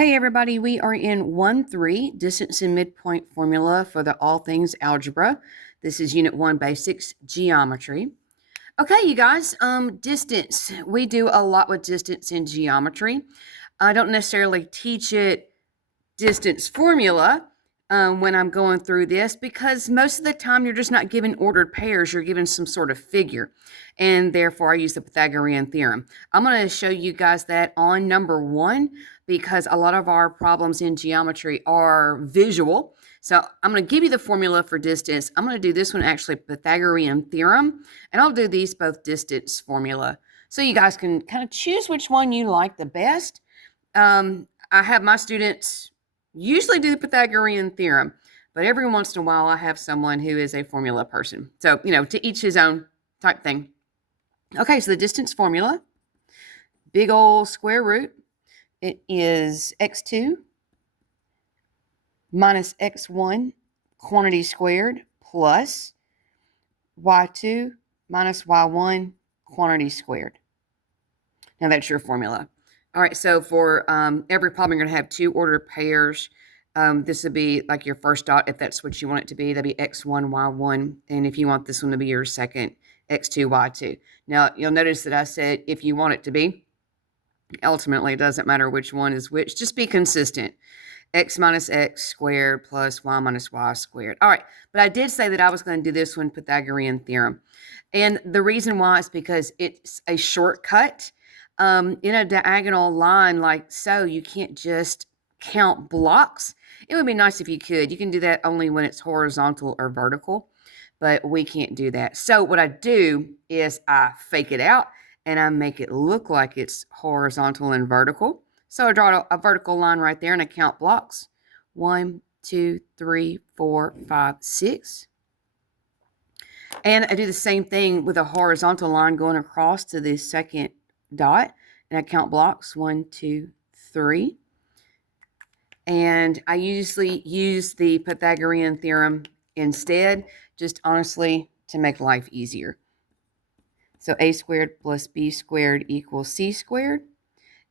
Hey everybody, we are in 1-3, distance and midpoint formula for the all things algebra. This is Unit 1 Basics Geometry. Okay, you guys, distance. We do a lot with distance in geometry. I don't necessarily teach it distance formula when I'm going through this because most of the time you're just not given ordered pairs, you're given some sort of figure. And therefore, I use the Pythagorean theorem. I'm going to show you guys that on number 1 because a lot of our problems in geometry are visual. So I'm going to give you the formula for distance. I'm going to do this one actually Pythagorean theorem, and I'll do these both distance formula. So you guys can kind of choose which one you like the best. I have my students usually do the Pythagorean theorem, but every once in a while I have someone who is a formula person. So, to each his own type thing. Okay, so the distance formula, big old square root. It is x2 minus x1 quantity squared plus y2 minus y1 quantity squared. Now that's your formula. All right, so for every problem, you're going to have two ordered pairs. This would be like your first dot, if that's what you want it to be. That'd be x1, y1. And if you want this one to be your second, x2, y2. Now, you'll notice that I said if you want it to be. Ultimately, it doesn't matter which one is which. Just be consistent. X minus x squared plus y minus y squared. All right, but I did say that I was going to do this one Pythagorean theorem. And the reason why is because it's a shortcut. In a diagonal line like so, you can't just count blocks. It would be nice if you could. You can do that only when it's horizontal or vertical, but we can't do that. So what I do is I fake it out and I make it look like it's horizontal and vertical. So I draw a vertical line right there and I count blocks. 1, 2, 3, 4, 5, 6. And I do the same thing with a horizontal line going across to the second dot. And I count blocks. 1, 2, 3. And I usually use the Pythagorean theorem instead, just honestly to make life easier. So a squared plus b squared equals c squared.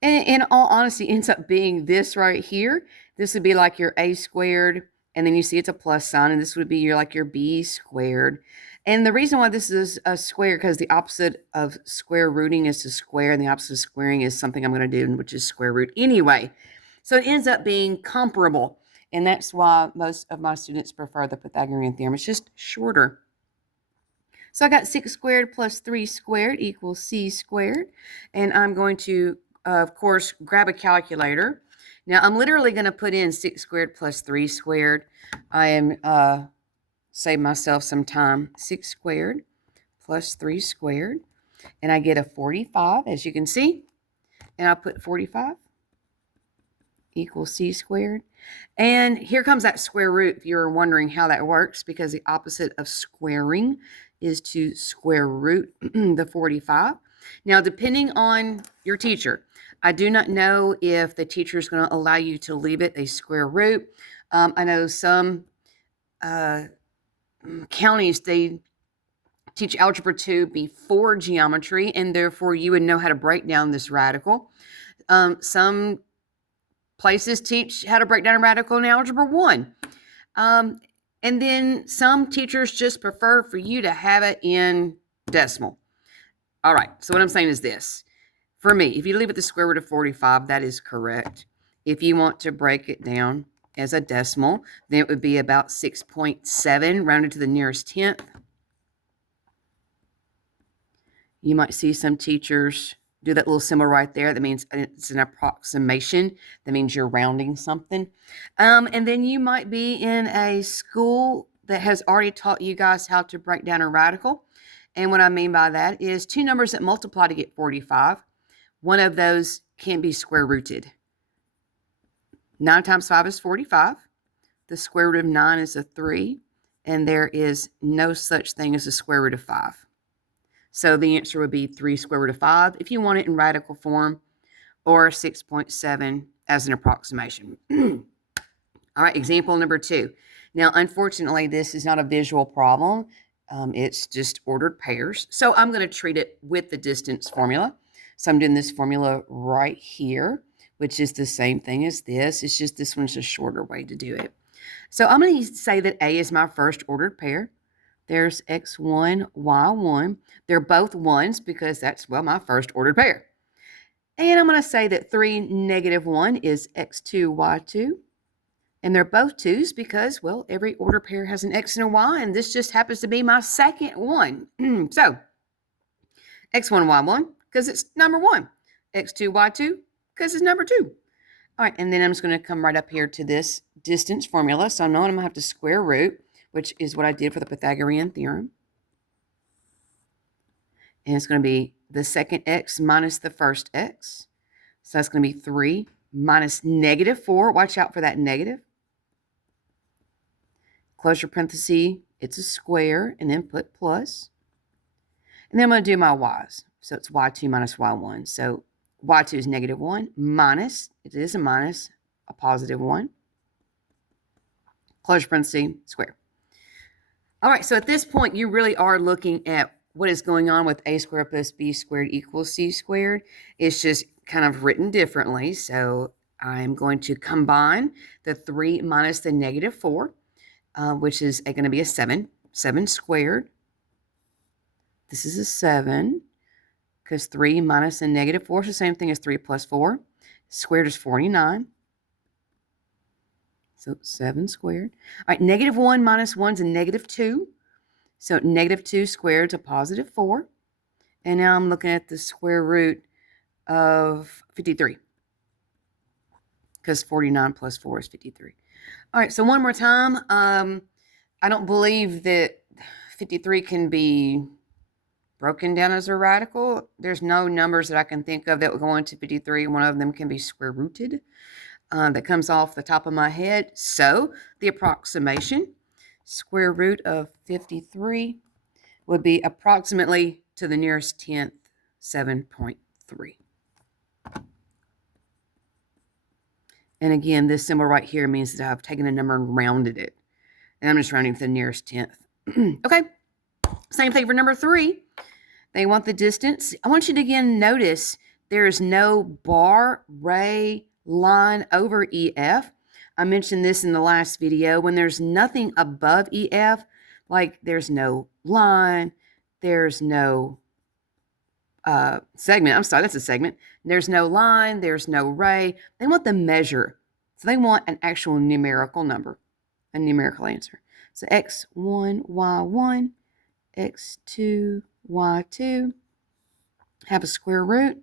And in all honesty, ends up being this right here. This would be like your a squared, and then you see it's a plus sign, and this would be your b squared. And the reason why this is a square, because the opposite of square rooting is to square, and the opposite of squaring is something I'm going to do, which is square root anyway. So it ends up being comparable, and that's why most of my students prefer the Pythagorean theorem. It's just shorter. So I got 6 squared plus 3 squared equals c squared, and I'm going to, of course, grab a calculator. Now, I'm literally going to put in 6 squared plus 3 squared. I am save myself some time. 6 squared plus 3 squared, and I get a 45, as you can see. And I put 45 equals c squared. And here comes that square root, if you're wondering how that works, because the opposite of squaring is to square root the 45. Now, depending on your teacher, I do not know if the teacher is going to allow you to leave it a square root. I know some counties, they teach Algebra 2 before geometry, and therefore you would know how to break down this radical. Some places teach how to break down a radical in Algebra 1. And then some teachers just prefer for you to have it in decimal. All right, so what I'm saying is this. For me, if you leave it the square root of 45, that is correct. If you want to break it down as a decimal, then it would be about 6.7 rounded to the nearest tenth. You might see some teachers do that little symbol right there. That means it's an approximation. That means you're rounding something. And then you might be in a school that has already taught you guys how to break down a radical. And what I mean by that is two numbers that multiply to get 45. One of those can be square rooted. 9 times 5 is 45. The square root of 9 is a 3. And there is no such thing as a square root of 5. So the answer would be 3 square root of 5 if you want it in radical form, or 6.7 as an approximation. All right, example number 2. Now, unfortunately, this is not a visual problem. It's just ordered pairs. So I'm going to treat it with the distance formula. So I'm doing this formula right here. which is the same thing as this. It's just this one's a shorter way to do it. So I'm going to say that A is my first ordered pair. There's x1, y1. They're both ones because that's, well, my first ordered pair. And I'm going to say that 3, -1 is x2, y2. And they're both 2s because, well, every ordered pair has an x and a y, and this just happens to be my second one. So, x1, y1, because it's number 1. x2, y2, because it's number 2. All right, and then I'm just going to come right up here to this distance formula. So I know I'm going to have to square root, which is what I did for the Pythagorean theorem. And it's going to be the second x minus the first x. So that's going to be 3 minus -4. Watch out for that negative. Close your parenthesis. It's a square, and then put plus. And then I'm going to do my y's. So it's y2 minus y1. So y2 is -1 minus, it is a minus, a positive 1. Close your parenthesis, square. All right, so at this point, you really are looking at what is going on with a squared plus b squared equals c squared. It's just kind of written differently. So I'm going to combine the 3 minus the -4, which is going to be a 7. 7 squared. This is a 7, because 3 minus a -4 is the same thing as 3 plus 4. Squared is 49. So 7 squared. All right, -1 minus 1 is a -2. So -2 squared is a positive 4. And now I'm looking at the square root of 53, because 49 plus 4 is 53. All right, so one more time. I don't believe that 53 can be broken down as a radical. There's no numbers that I can think of that will go into 53. One of them can be square rooted. That comes off the top of my head. So the approximation, square root of 53 would be approximately to the nearest 10th, 7.3. And again, this symbol right here means that I've taken a number and rounded it. And I'm just rounding to the nearest 10th. Okay, same thing for number 3. They want the distance. I want you to again notice there is no bar, ray, line over EF. I mentioned this in the last video. When there's nothing above EF, like there's no line, there's no segment. I'm sorry, that's a segment. There's no line, there's no ray. They want the measure. So they want an actual numerical number, a numerical answer. So x1, y1, x2, y2, have a square root,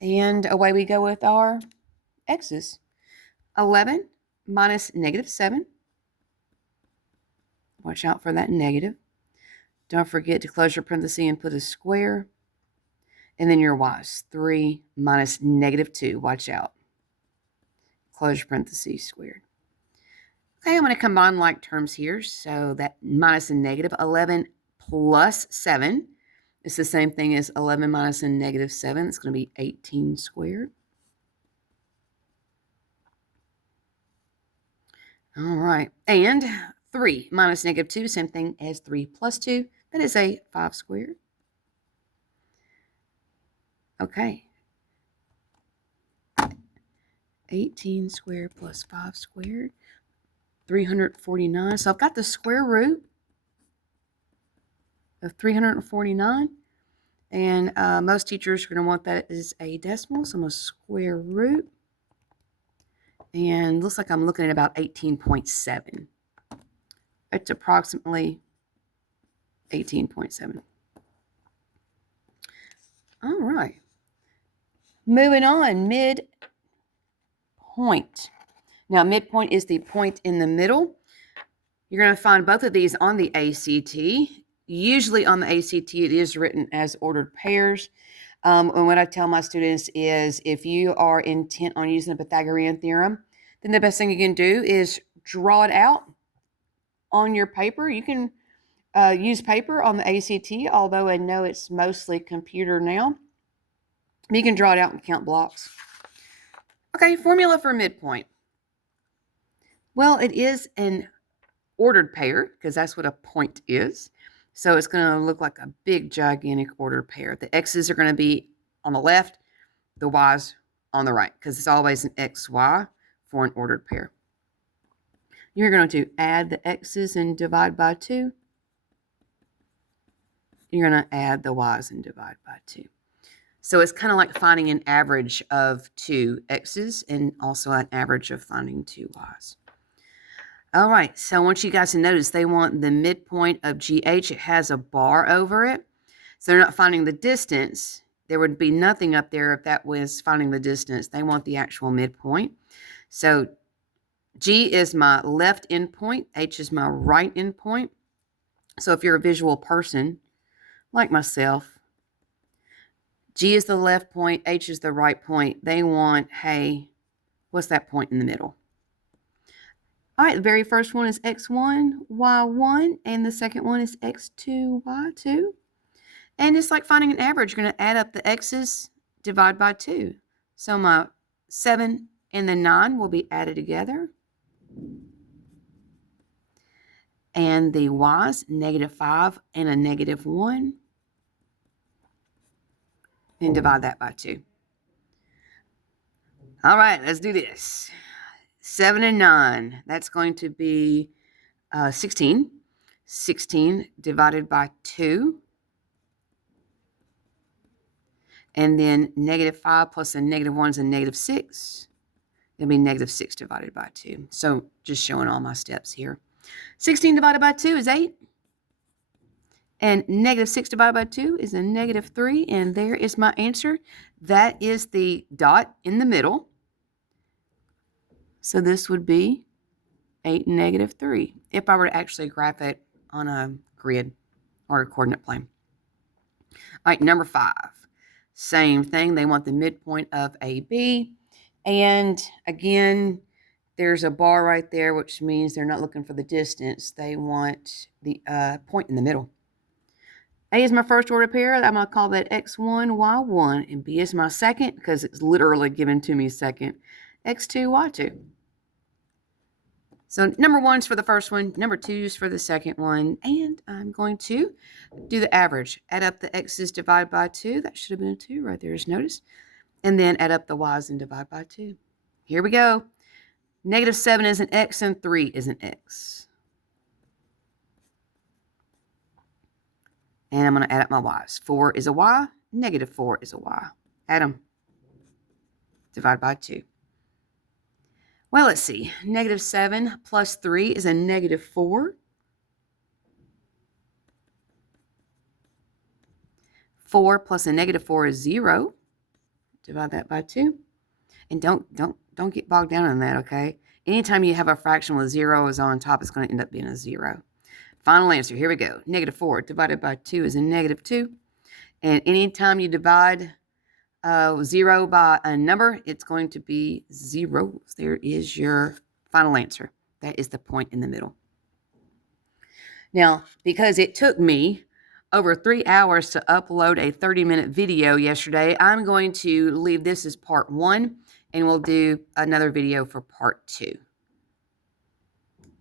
and away we go with our x's. 11 minus -7. Watch out for that negative. Don't forget to close your parenthesis and put a square. And then your y's. 3 minus -2. Watch out. Close your parenthesis, squared. Okay, I'm going to combine like terms here. So that minus and negative, 11 plus 7. It's the same thing as 11 minus a -7. It's going to be 18 squared. All right. And 3 minus -2, same thing as 3 plus 2. That is a 5 squared. Okay. 18 squared plus 5 squared. 349. So I've got the square root of 349. And most teachers are going to want that as a decimal. So I'm going to square root. And looks like I'm looking at about 18.7. It's approximately 18.7. All right. Moving on, midpoint. Now, midpoint is the point in the middle. You're going to find both of these on the ACT. Usually on the ACT, it is written as ordered pairs. And what I tell my students is if you are intent on using the Pythagorean theorem, then the best thing you can do is draw it out on your paper. You can use paper on the ACT, although I know it's mostly computer now. You can draw it out and count blocks. Okay, formula for midpoint. Well, it is an ordered pair because that's what a point is. So it's going to look like a big, gigantic ordered pair. The x's are going to be on the left, the y's on the right because it's always an XY for an ordered pair. You're going to add the X's and divide by 2. You're going to add the Y's and divide by 2. So it's kind of like finding an average of 2 X's and also an average of finding 2 Y's. All right, so I want you guys to notice they want the midpoint of GH. It has a bar over it. So they're not finding the distance. There would be nothing up there if that was finding the distance. They want the actual midpoint. So G is my left endpoint. H is my right endpoint. So if you're a visual person like myself, G is the left point, H is the right point. They want, hey, what's that point in the middle? All right, the very first one is x1, y1, and the second one is x2, y2. And it's like finding an average. You're going to add up the x's, divide by 2. So my 7 and the 9 will be added together. And the y's, -5 and a -1. And divide that by 2. All right, let's do this. 7 and 9, that's going to be 16. 16 divided by 2. And then -5 plus a -1 is a -6. It'll be -6 divided by 2. So just showing all my steps here. 16 divided by 2 is 8. And -6 divided by 2 is a -3. And there is my answer. That is the dot in the middle. So this would be 8 and -3 if I were to actually graph it on a grid or a coordinate plane. All right, number 5. Same thing. They want the midpoint of AB. And again, there's a bar right there, which means they're not looking for the distance. They want the point in the middle. A is my first order pair. I'm going to call that x1, y1. And B is my second because it's literally given to me second. x2, y2. So number 1's for the first one. Number 2's for the second one. And I'm going to do the average. Add up the x's, divide by 2. That should have been a 2 right there, just notice. And then add up the y's and divide by 2. Here we go. -7 is an x and 3 is an x. And I'm going to add up my y's. 4 is a y. -4 is a y. Add them. Divide by 2. Well, let's see. -7 plus 3 is a -4. 4 plus a -4 is 0. Divide that by 2. And don't get bogged down on that, okay? Anytime you have a fraction with zeros on top, it's going to end up being a 0. Final answer. Here we go. -4 divided by 2 is a -2. And anytime you divide 0 by a number, it's going to be zeros. There is your final answer. That is the point in the middle. Now, because it took me over 3 hours to upload a 30-minute video yesterday, I'm going to leave this as part 1, and we'll do another video for part 2.